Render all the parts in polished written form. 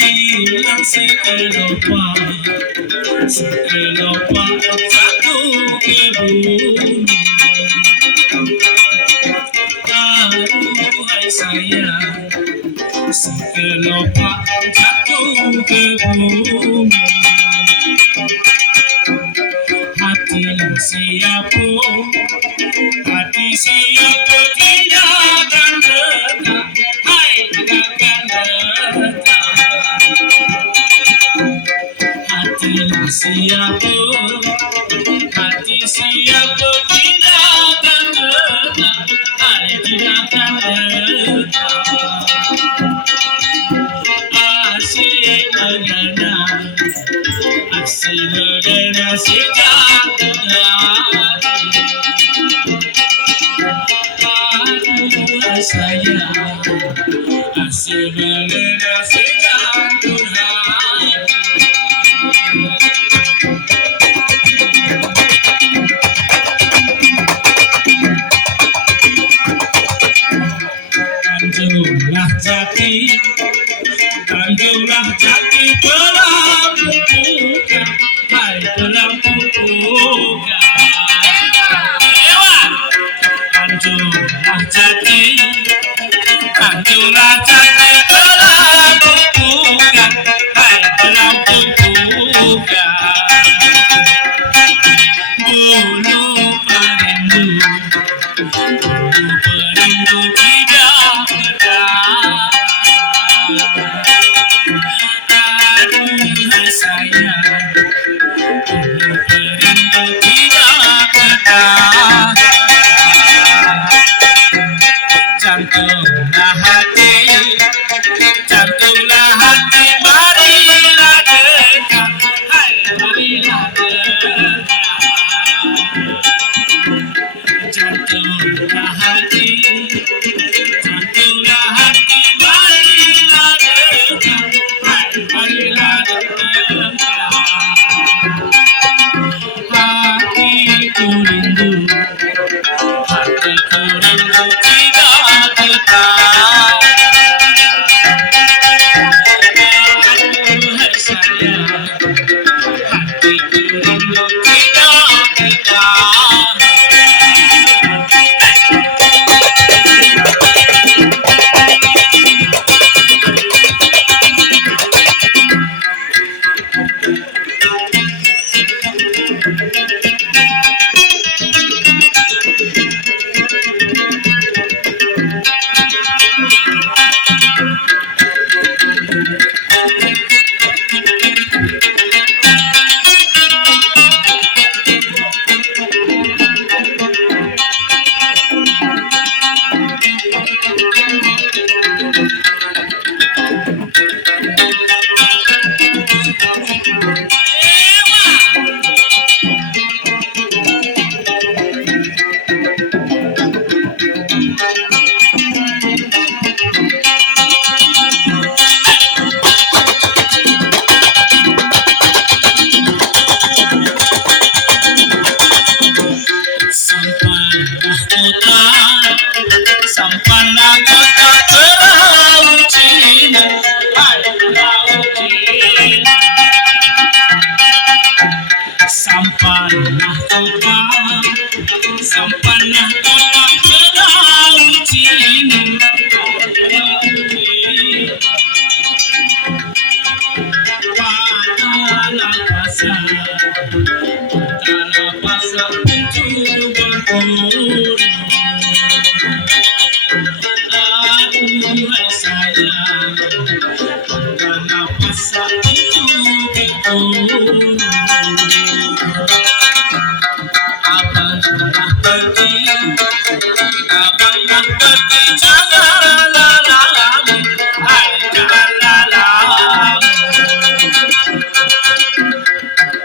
hilang sekelopa jatuh ke bumi. Aduhai sayang, sekelopa jatuh ke bumi. Hati siapa tidak akan retak, hai tidak akan retak. Hati siapa tidak akan retak, hai tidak akan retak. Asyik legana sejak hati. Aduhai sayang, asyik legana sejak hati. Tanjunglah jati pelampu buka, hai pelampu buka. Tanjunglah jati pelampu buka, hai pelampu buka. Bulu perindu tidak pernah. Aduhai sayang, bulu perindu tidak pernah. Jantunglah hati, marilah dekat, hai marilah dekat. Jantunglah hati, marilah dekat, hai marilah dekat. Hatiku rindu tidak tetap. Aduhai sayang, hatiku rindu tidak tetap. Sampanlah kota terlalu Cina, hai terlalu Cina. Sampanlah kota terlalu Cina, terlalu Cina. Tanah pasar pintu berkurung. Aduhai sayang, tanah pasar pintu berkurung. Abanglah pergi, janganlah lama, hai janganlah lama.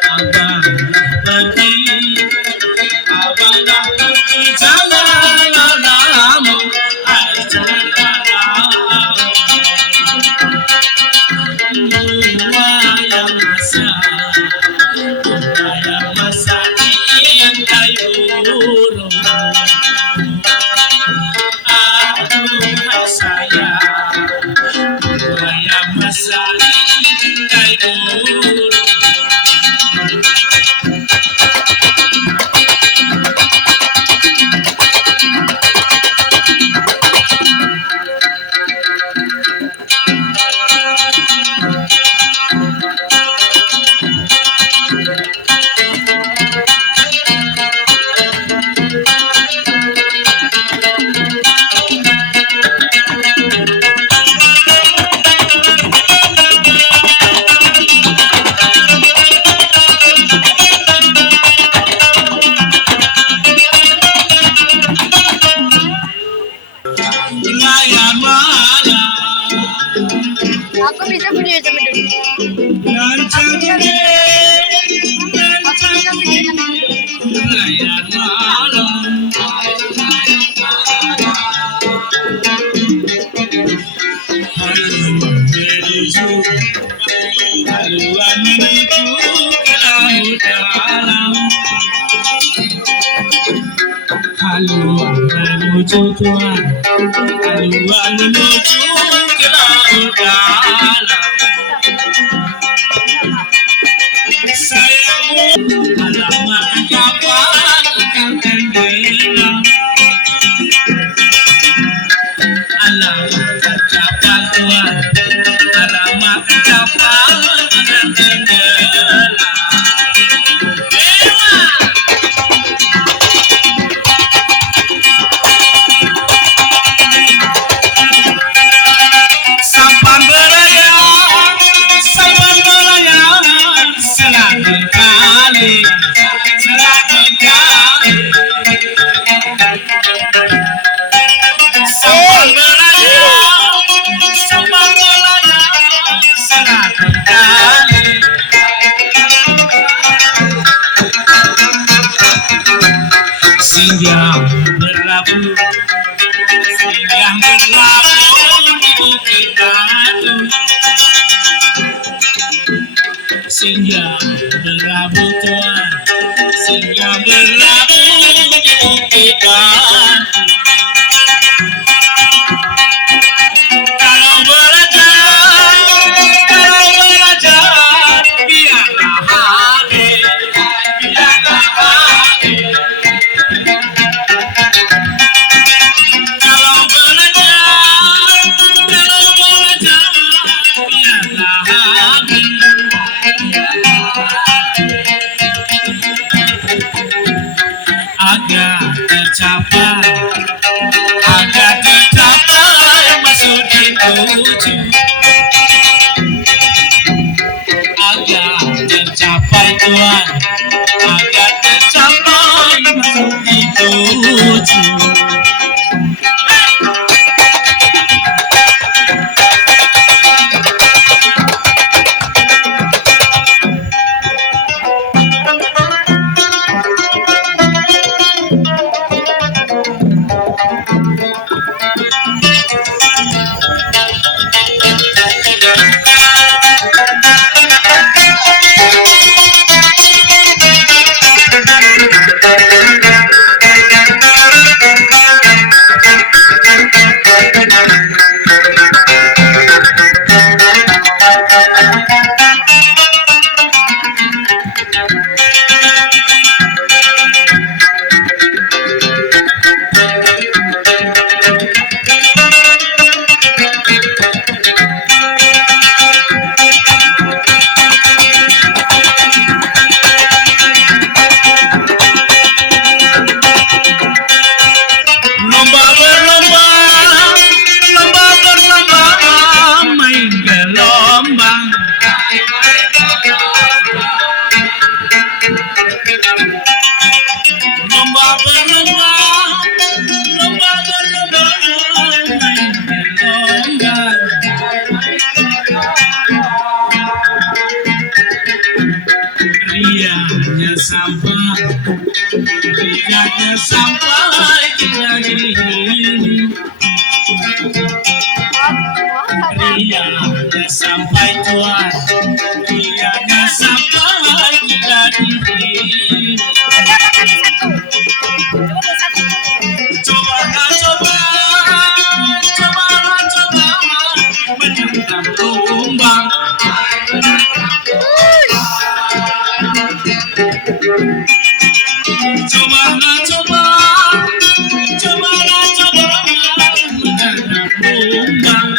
Abanglah pergi, janganlah lama, hai janganlah lama. Wayang masa diintai burung. Layan malam Aku bisa video sama dulu. Lancangnya Aku bisa video sama dulu. Layan malam Haluan menuju ke laut dalam Haluan menuju Tuhan Haluan menuju ke laut dalam Alamat kapal akan tenggelam Alamat kapal Tuhan Alamat kapal akan tenggelam Sampan berlayar Sampan berlayar Selagi kali Selagi kali Sampan berlayar Sampan berlayar Selagi kali Singgah berlabuh Singgah berlabuh di bukit batu Singgah berlabuh Tuhan Singgah berlabuh di bukit batu Kalau belajar biarlah hati biarlah hati Kalau belajar biarlah hati agar tercapai maksud dituju agar tercapai Tuhan agar tercapai maksud dituju Lomba berlomba, lomba berlomba, main gelombang. Lomba berlomba, lomba berlomba, main gelombang. Riaknya sampai kita ini. Riaknya sampai Tuhan, riaknya sampai kita ini. Cobalah coba, cobalah coba, menentang gelombang. Cobalah coba, cobalah coba, menentang gelombang.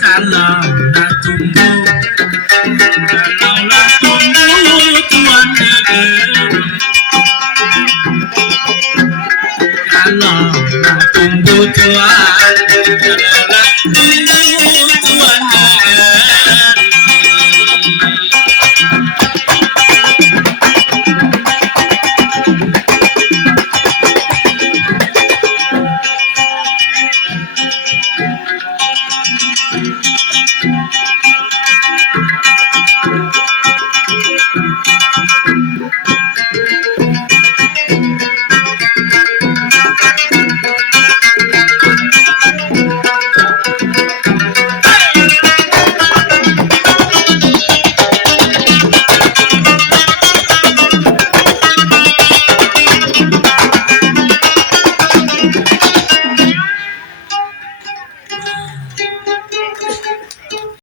Kalaulah tumbuh, kalaulah tumbuh Tuhan negeri. Kalaulah tumbuh Tuhan,